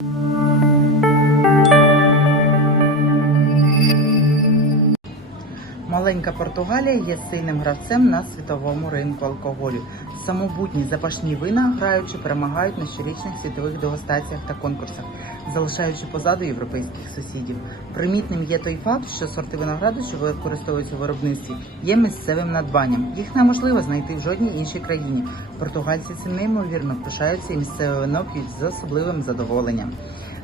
Música Маленька Португалія є сильним гравцем на світовому ринку алкоголю. Самобутні запашні вина, граючи, перемагають на щорічних світових дегустаціях та конкурсах, залишаючи позаду європейських сусідів. Примітним є той факт, що сорти винограду, що використовуються у виробництві, є місцевим надбанням. Їх неможливо знайти в жодній іншій країні. Португальці цим неймовірно пишаються і місцеве вино п'ють з особливим задоволенням.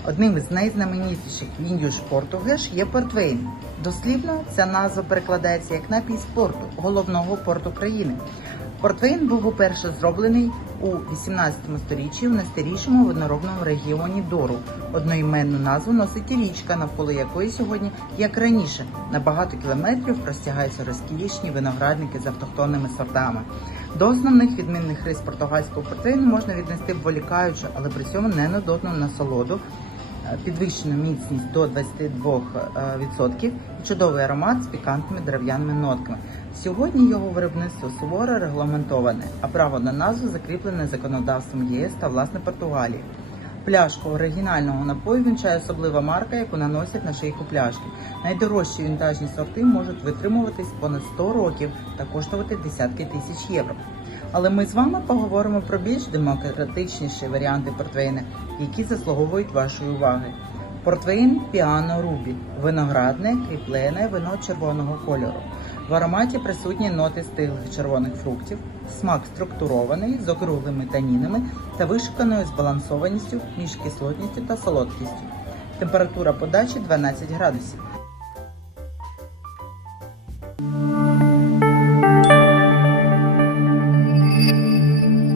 Одним із найзнаменітіших віньюш Португеш є Портвейн. Дослівно ця назва перекладається як напій спорту, головного порту країни. Портвейн був уперше зроблений у 18 сторіччі в найстарішому виноробному регіоні Дору. Одноіменну назву носить і річка, навколо якої сьогодні, як раніше, на багато кілометрів простягаються розкішні виноградники з автохтонними сортами. До основних відмінних рис португальського портвейну можна віднести волікаючу, але при цьому не нудотну насолоду, підвищену міцність до 22% і чудовий аромат з пікантними дерев'яними нотками. Сьогодні його виробництво суворо регламентоване, а право на назву закріплене законодавством ЄС та власне Португалії. Пляшку оригінального напою вінчає особлива марка, яку наносять на шийку пляшки. Найдорожчі вінтажні сорти можуть витримуватись понад 100 років та коштувати десятки тисяч євро. Але ми з вами поговоримо про більш демократичніші варіанти портвейна, які заслуговують вашої уваги. Портвейн Піано Рубі, виноградне, кріплене вино червоного кольору. В ароматі присутні ноти стиглих червоних фруктів, смак структурований з округлими танінами та вишуканою збалансованістю між кислотністю та солодкістю. Температура подачі 12 градусів.